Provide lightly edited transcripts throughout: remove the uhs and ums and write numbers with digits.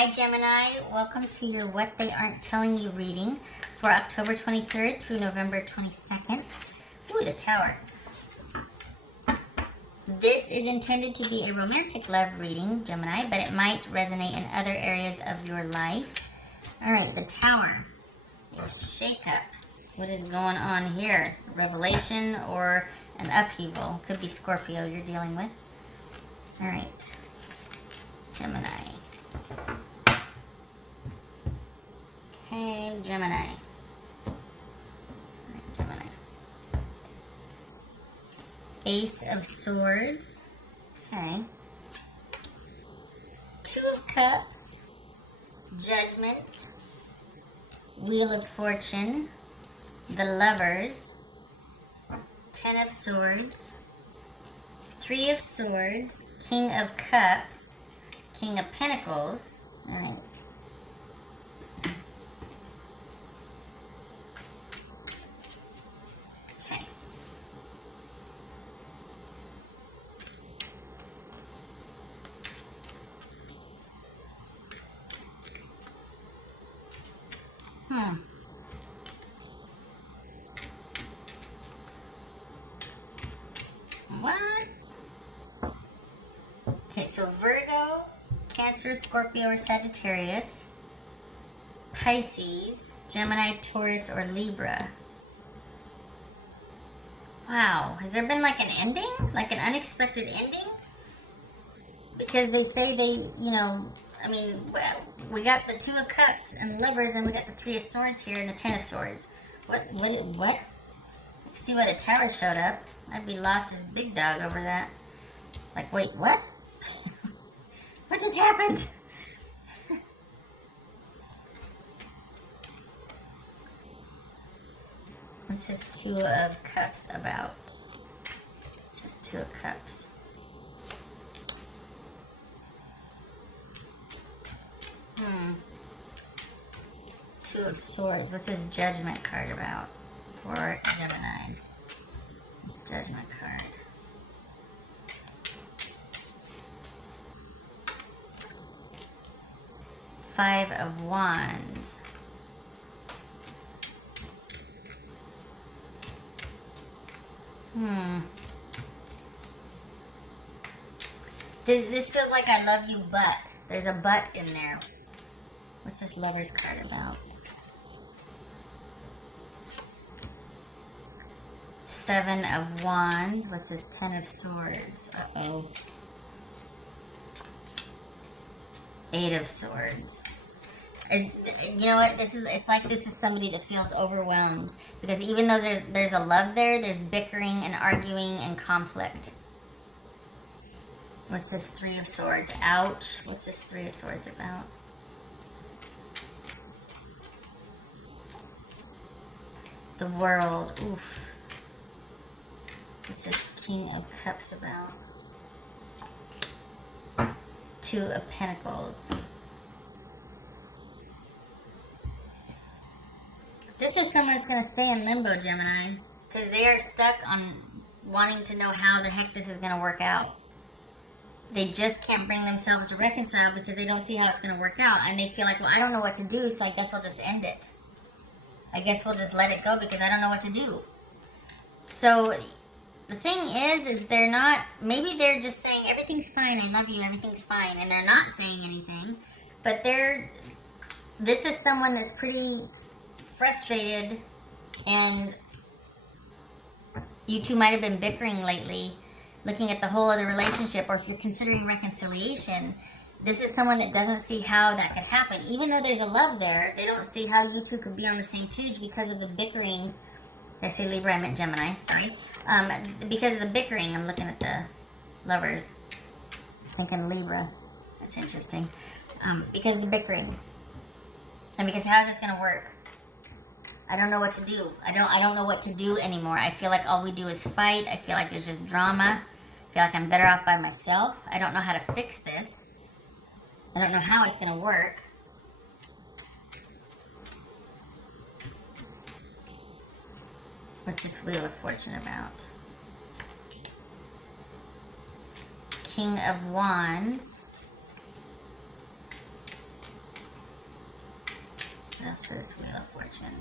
Hi Gemini, welcome to your What They Aren't Telling You reading for October 23rd through November 22nd. Ooh, the Tower. This is intended to be a romantic love reading, Gemini, but it might resonate in other areas of your life. Alright, the Tower. A shake-up. What is going on here? Revelation or an upheaval? Could be Scorpio you're dealing with. Alright. Gemini. Okay, Gemini. Alright, Gemini. Ace of Swords. Okay. Two of Cups. Judgment. Wheel of Fortune. The Lovers. Ten of Swords. Three of Swords. King of Cups. King of Pentacles. Alright. Okay. What? Okay, so Virgo, Cancer, Scorpio, or Sagittarius, Pisces, Gemini, Taurus, or Libra. Wow, has there been like an ending? Like an unexpected ending? Because they say I mean, we got the Two of Cups and Lovers, and we got the Three of Swords here and the Ten of Swords. What? I see why the Tower showed up. I'd be lost as big dog over that. Like, wait, what? What just happened? What's this Two of Cups about? This is Two of Cups. Two of Swords. What's this Judgment card about for Gemini? This Judgment card. Five of Wands. This feels like I love you, but. There's a but in there. What's this Lover's card about? Seven of Wands. What's this Ten of Swords? Uh-oh. Eight of Swords. You know what? It's like this is somebody that feels overwhelmed. Because even though there's a love there, there's bickering and arguing and conflict. What's this Three of Swords? Ouch. What's this Three of Swords about? The World. Oof. What's this King of Cups about? Two of Pentacles. This is someone that's going to stay in limbo, Gemini. Because they are stuck on wanting to know how the heck this is going to work out. They just can't bring themselves to reconcile because they don't see how it's going to work out. And they feel like, well, I don't know what to do, so I guess I'll just end it. I guess we'll just let it go because I don't know what to do. So the thing is they're not, maybe they're just saying, everything's fine, I love you, everything's fine. And they're not saying anything. But this is someone that's pretty frustrated, and you two might have been bickering lately, looking at the whole of the relationship, or if you're considering reconciliation, this is someone that doesn't see how that could happen. Even though there's a love there, they don't see how you two could be on the same page because of the bickering. Did I say Libra? I meant Gemini, sorry. Because of the bickering, I'm looking at the Lovers, thinking Libra. That's interesting. Because of the bickering. And because how is this going to work? I don't know what to do. I don't know what to do anymore. I feel like all we do is fight. I feel like there's just drama. I feel like I'm better off by myself. I don't know how to fix this. I don't know how it's going to work. What's this Wheel of Fortune about? King of Wands. What else for this Wheel of Fortune?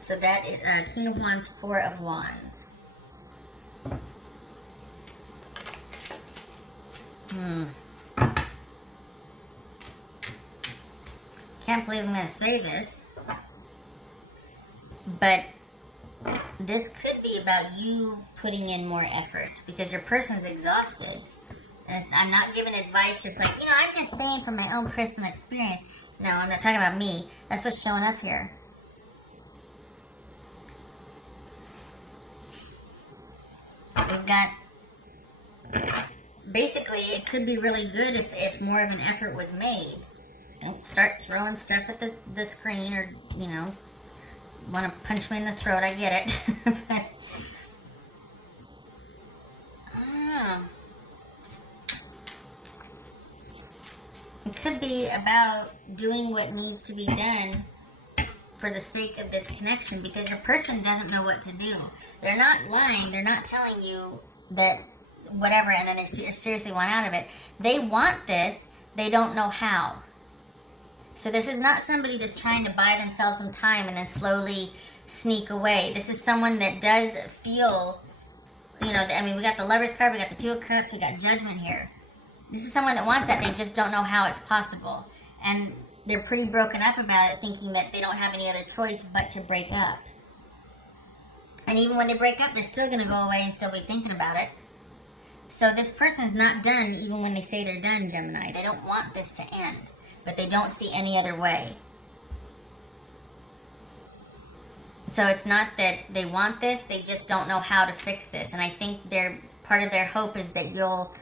So that is King of Wands, Four of Wands. Can't believe I'm going to say this, but this could be about you putting in more effort because your person's exhausted. And I'm not giving advice just like, I'm just saying from my own personal experience. No, I'm not talking about me. That's what's showing up here. We've got, basically, it could be really good if more of an effort was made. Don't start throwing stuff at the screen or, want to punch me in the throat. I get it. But, it could be about doing what needs to be done for the sake of this connection because your person doesn't know what to do. They're not lying. They're not telling you that whatever and then they seriously want out of it. They want this. They don't know how. So this is not somebody that's trying to buy themselves some time and then slowly sneak away. This is someone that does feel, we got the Lover's card, we got the Two of Cups, we got Judgment here. This is someone that wants that. They just don't know how it's possible. And they're pretty broken up about it, thinking that they don't have any other choice but to break up. And even when they break up, they're still going to go away and still be thinking about it. So this person's not done even when they say they're done, Gemini. They don't want this to end, but they don't see any other way. So it's not that they want this, they just don't know how to fix this. And I think part of their hope is that you'll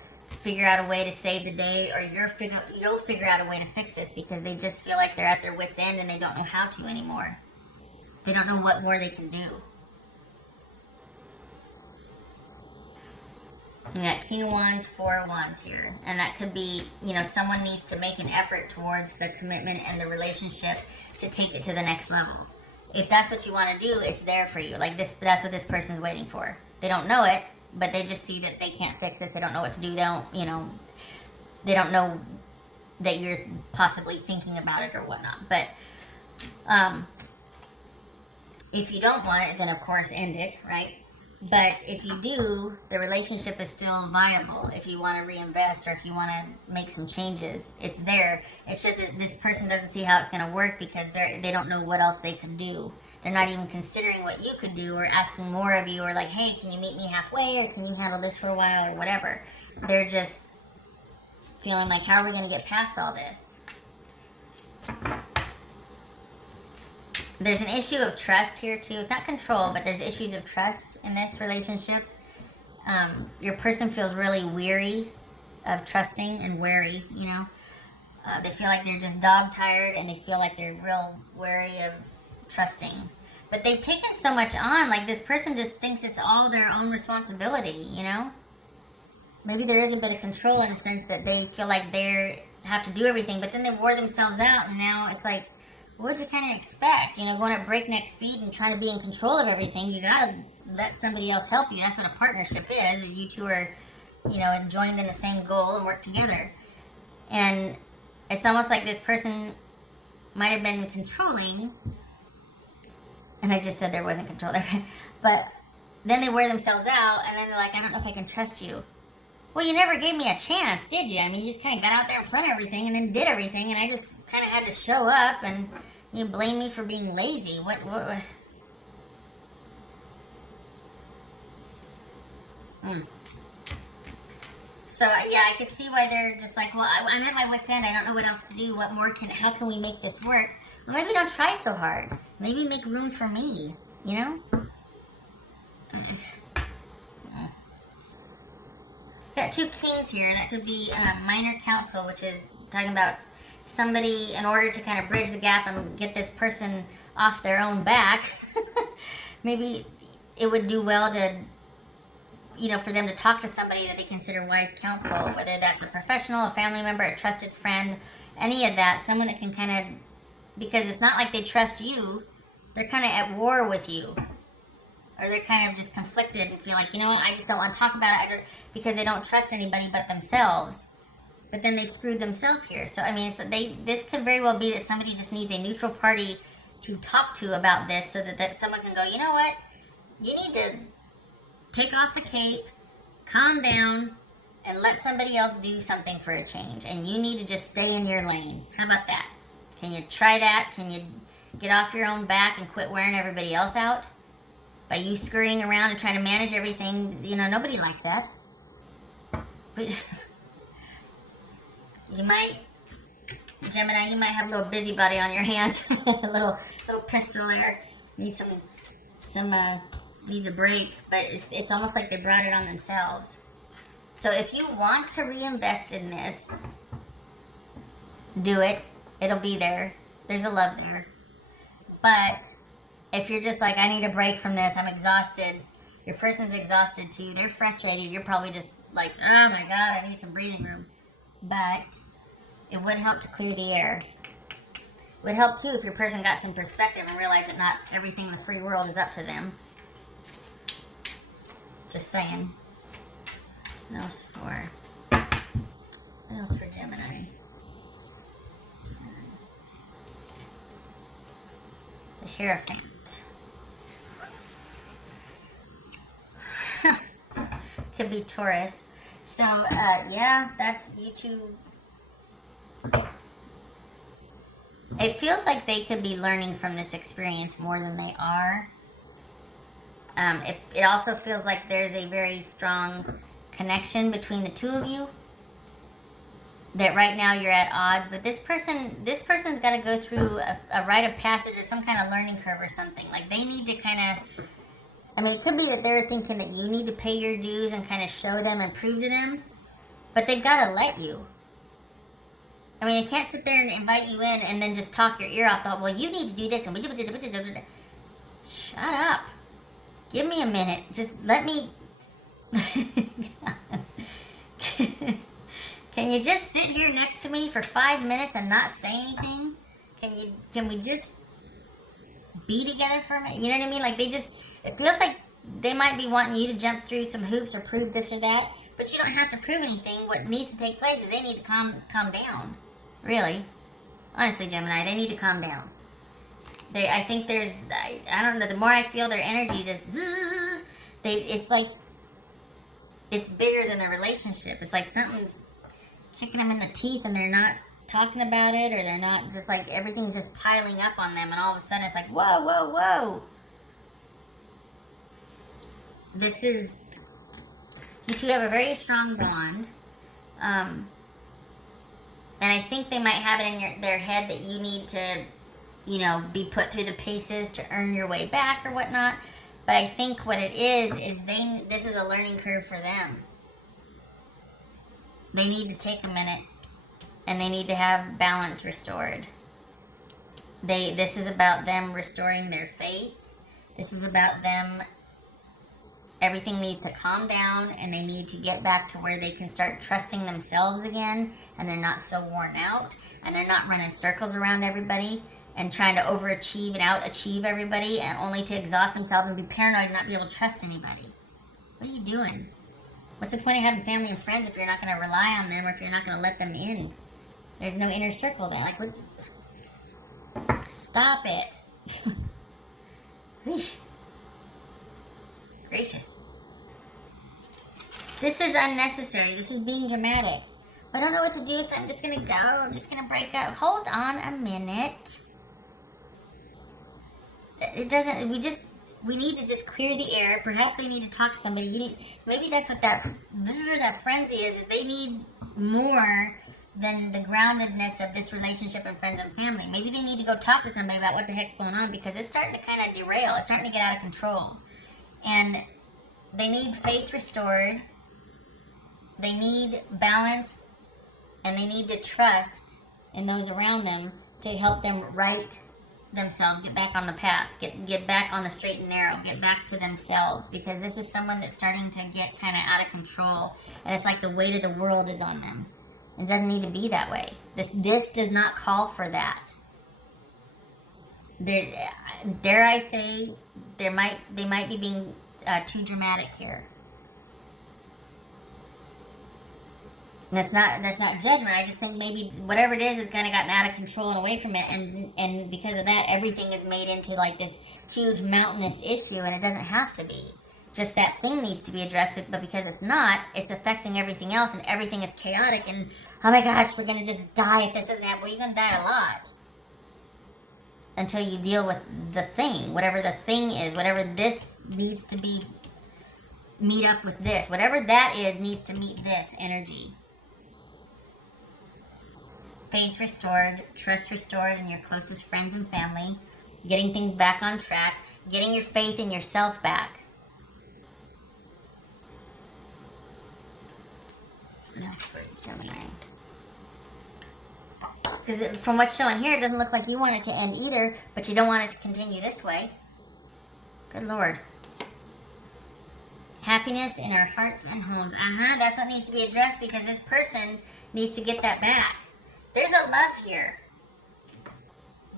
figure out a way to save the day, or you'll figure out a way to fix this because they just feel like they're at their wit's end and they don't know how to anymore. They don't know what more they can do. We got King of Wands, Four of Wands here. And that could be, someone needs to make an effort towards the commitment and the relationship to take it to the next level. If that's what you want to do, it's there for you. Like that's what this person's waiting for. They don't know it, but they just see that they can't fix this. They don't know what to do. They don't, they don't know that you're possibly thinking about it or whatnot. But if you don't want it, then of course end it, right? But if you do, the relationship is still viable. If you want to reinvest or if you want to make some changes, it's there. It's just that this person doesn't see how it's going to work because they don't know what else they could do. They're not even considering what you could do or asking more of you or like, hey, can you meet me halfway or can you handle this for a while or whatever. They're just feeling like, how are we going to get past all this? There's an issue of trust here too. It's not control, but there's issues of trust in this relationship. Your person feels really weary of trusting and wary, They feel like they're just dog-tired and they feel like they're real wary of trusting. But they've taken so much on, like this person just thinks it's all their own responsibility, Maybe there is a bit of control in the sense that they feel like they have to do everything, but then they wore themselves out and now it's like, what'd you kind of expect? Going at breakneck speed and trying to be in control of everything. You gotta let somebody else help you. That's what a partnership is. You two are, joined in the same goal and work together. And it's almost like this person might have been controlling. And I just said there wasn't control there. But then they wear themselves out and then they're like, I don't know if I can trust you. Well, you never gave me a chance, did you? You just kind of got out there in front of everything and then did everything, and I just kind of had to show up, and you blame me for being lazy. What? So, yeah, I could see why they're just like, well, I'm at my wit's end. I don't know what else to do. How can we make this work? Well, maybe don't try so hard. Maybe make room for me, Got two kings here. That could be minor counsel, which is talking about somebody in order to kind of bridge the gap and get this person off their own back. Maybe it would do well to, for them to talk to somebody that they consider wise counsel, whether that's a professional, a family member, a trusted friend, any of that. Someone that can kind of, because it's not like they trust you. They're kind of at war with you. Or they're kind of just conflicted and feel like, I just don't want to talk about it because they don't trust anybody but themselves. but then they screwed themselves here. So I mean, this could very well be that somebody just needs a neutral party to talk to about this, so that someone can go, you know what, you need to take off the cape, calm down, and let somebody else do something for a change, and you need to just stay in your lane. How about that? Can you try that? Can you get off your own back and quit wearing everybody else out? By you scurrying around and trying to manage everything, you know, nobody likes that. But you might, Gemini, you might have a little busybody on your hands. a little pistol there. Needs needs a break, but it's almost like they brought it on themselves. So if you want to reinvest in this, do it. It'll be there. There's a love there. But if you're just like, I need a break from this, I'm exhausted, your person's exhausted too, they're frustrated, you're probably just like, oh my God, I need some breathing room. But it would help to clear the air. It would help too if your person got some perspective and realized that not everything in the free world is up to them. Just saying. What else for Gemini? The Hierophant. Could be Taurus. So, yeah, that's you two. It feels like they could be learning from this experience more than they are. It also feels like there's a very strong connection between the two of you. That right now you're at odds, but this person's got to go through a rite of passage or some kind of learning curve or something. Like they need to kind of, I mean, it could be that they're thinking that you need to pay your dues and kind of show them and prove to them, but they've got to let you. I mean, they can't sit there and invite you in and then just talk your ear off the whole, well, you need to do this and shut up. Give me a minute. Just let me. Can you just sit here next to me for 5 minutes and not say anything? Can we just be together for a minute? You know what I mean? Like it feels like they might be wanting you to jump through some hoops or prove this or that, but you don't have to prove anything. What needs to take place is they need to calm down. Really. Honestly, Gemini, they need to calm down. I think I don't know, the more I feel their energy, it's like, it's bigger than the relationship. It's like something's kicking them in the teeth and they're not talking about it, or they're not, just like everything's just piling up on them, and all of a sudden it's like, whoa, whoa, whoa. You two have a very strong bond. And I think they might have it in their head that you need to, you know, be put through the paces to earn your way back or whatnot. But I think what it is this is a learning curve for them. They need to take a minute and they need to have balance restored. This is about them restoring their faith. This is about them, everything needs to calm down and they need to get back to where they can start trusting themselves again, and they're not so worn out and they're not running circles around everybody and trying to overachieve and outachieve everybody, and only to exhaust themselves and be paranoid and not be able to trust anybody. What are you doing? What's the point of having family and friends if you're not going to rely on them, or if you're not going to let them in? There's no inner circle there. Like, what? Stop it. Gracious. This is unnecessary. This is being dramatic. I don't know what to do, so I'm just going to go. I'm just going to break up. Hold on a minute. It doesn't, we need to just clear the air. Perhaps they need to talk to somebody. Maybe that's what that frenzy is they need more than the groundedness of this relationship and friends and family. Maybe they need to go talk to somebody about what the heck's going on, because it's starting to kind of derail. It's starting to get out of control. And they need faith restored. They need balance, and they need to trust in those around them to help them right themselves, get back on the path, get back on the straight and narrow, get back to themselves, because this is someone that's starting to get kind of out of control, and it's like the weight of the world is on them. It doesn't need to be that way. This does not call for that. Dare I say, they might be being too dramatic here. That's not judgment. I just think maybe whatever it is kind of gotten out of control and away from it, and because of that, everything is made into like this huge mountainous issue, and it doesn't have to be. Just that thing needs to be addressed, but because it's not, it's affecting everything else, and everything is chaotic. And oh my gosh, we're gonna just die if this doesn't happen. Well, you're gonna die a lot until you deal with the thing, whatever the thing is, whatever this needs to be. Meet up with this, whatever that is needs to meet this energy. Faith restored, trust restored in your closest friends and family, getting things back on track, getting your faith in yourself back. That's for Gemini. Because from what's showing here, it doesn't look like you want it to end either, but you don't want it to continue this way. Good Lord. Happiness in our hearts and homes. That's what needs to be addressed, because this person needs to get that back. There's a love here.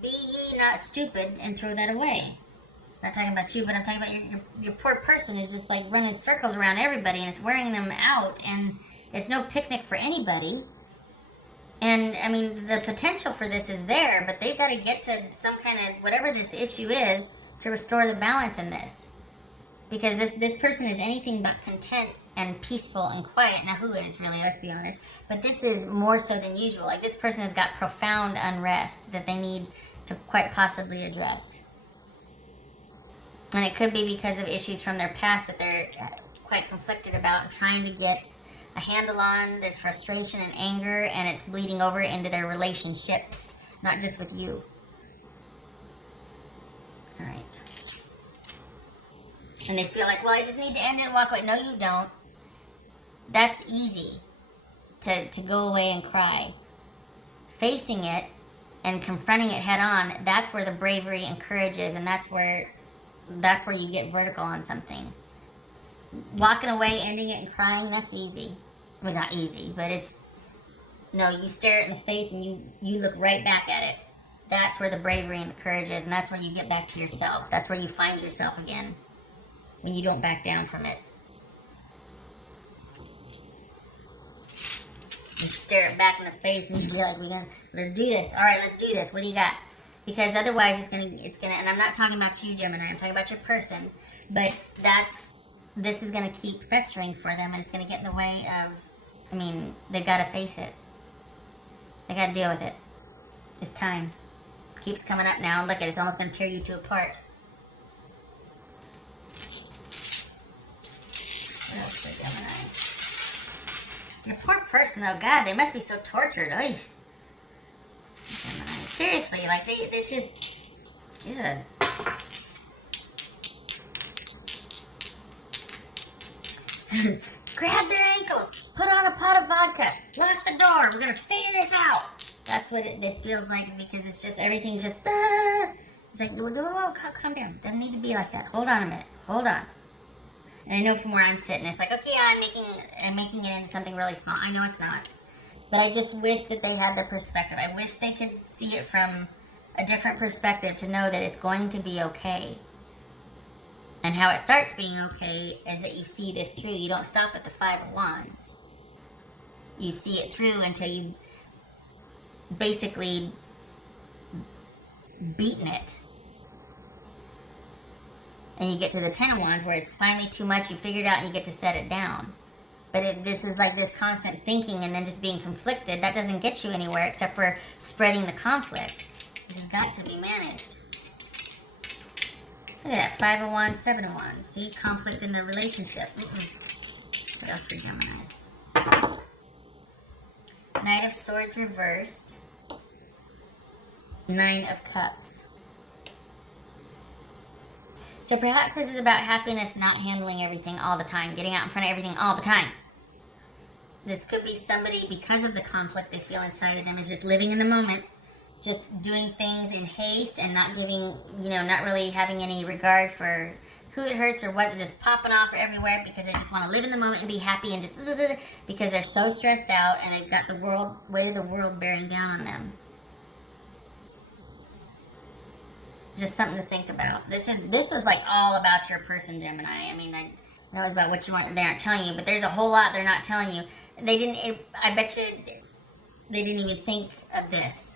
Be ye not stupid and throw that away. I'm not talking about you, but I'm talking about your poor person is just like running circles around everybody, and it's wearing them out, and it's no picnic for anybody. And I mean, the potential for this is there, but they've got to get to some kind of, whatever this issue is, to restore the balance in this. Because this person is anything but content and peaceful and quiet. Now, who is really, let's be honest. But this is more so than usual. Like, this person has got profound unrest that they need to quite possibly address. And it could be because of issues from their past that they're quite conflicted about and trying to get a handle on. There's frustration and anger, and it's bleeding over into their relationships, not just with you. All right. And they feel like, well, I just need to end it and walk away. No, you don't. That's easy to go away and cry. Facing it and confronting it head on, that's where the bravery and courage is, and that's where you get vertical on something. Walking away, ending it, and crying, that's easy. Well, it's not easy, but it's... No, you stare it in the face and you look right back at it. That's where the bravery and the courage is, and that's where you get back to yourself. That's where you find yourself again. When you don't back down from it. You stare it back in the face and you be like, let's do this. All right, let's do this. What do you got? Because otherwise it's gonna, and I'm not talking about you, Gemini, I'm talking about your person, but this is gonna keep festering for them, and it's gonna get in the way of, I mean, they've gotta face it. They gotta deal with it. It's time. It keeps coming up now. Look, it's almost gonna tear you two apart. Gemini. Your poor person, though, God, they must be so tortured. Oy. Gemini. Seriously, like they just good. Grab their ankles, put on a pot of vodka, lock the door. We're gonna figure this out. That's what it feels like, because it's just everything's just. It's like, calm down. Doesn't need to be like that. Hold on a minute. Hold on. And I know from where I'm sitting, it's like, okay, yeah, I'm making it into something really small. I know it's not. But I just wish that they had the perspective. I wish they could see it from a different perspective to know that it's going to be okay. And how it starts being okay is that you see this through. You don't stop at the Five of Wands. You see it through until you basically beaten it. And you get to the Ten of Wands where it's finally too much, you figure it out, and you get to set it down. But this is like this constant thinking and then just being conflicted. That doesn't get you anywhere except for spreading the conflict. This has got to be managed. Look at that, 5 of Wands, 7 of Wands. See, conflict in the relationship. What else for Gemini? Knight of Swords reversed. 9 of Cups. So perhaps this is about happiness, not handling everything all the time, getting out in front of everything all the time. This could be somebody, because of the conflict they feel inside of them, is just living in the moment, just doing things in haste and not giving, not really having any regard for who it hurts or what, just popping off everywhere because they just want to live in the moment and be happy and just, because they're so stressed out and they've got the weight of the world bearing down on them. Just something to think about. This was like all about your person, Gemini. I mean, I know it's about what you want. They aren't telling you, but there's a whole lot they're not telling you. They didn't, I bet you they didn't even think of this.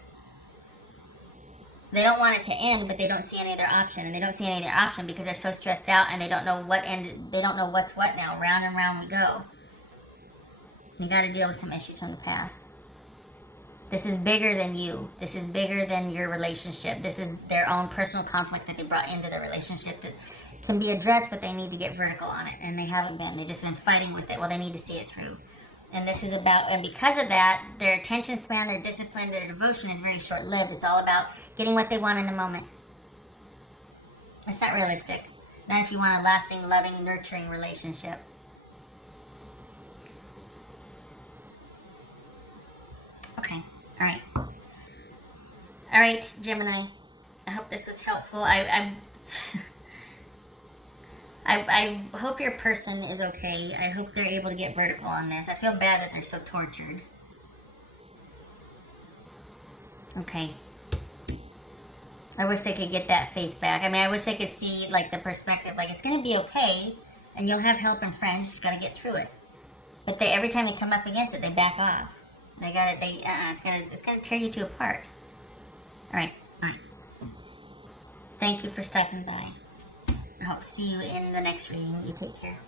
They don't want it to end, but they don't see any other option. And they don't see any other option because they're so stressed out and they don't know what end, they don't know what's what now. Round and round we go. You got to deal with some issues from the past. This is bigger than you. This is bigger than your relationship. This is their own personal conflict that they brought into the relationship that can be addressed, but they need to get vertical on it. And they haven't been. They've just been fighting with it. Well, they need to see it through. And this is about, and because of that, their attention span, their discipline, their devotion is very short-lived. It's all about getting what they want in the moment. It's not realistic. Not if you want a lasting, loving, nurturing relationship. Okay. All right. All right, Gemini. I hope this was helpful. I hope your person is okay. I hope they're able to get vertical on this. I feel bad that they're so tortured. Okay. I wish they could get that faith back. I mean, I wish they could see, like, the perspective, like, it's going to be okay, and you'll have help and friends. You just got to get through it. But they, every time you come up against it, they back off. They got it. It's gonna tear you two apart. All right. Thank you for stopping by. I hope to see you in the next reading. You take care.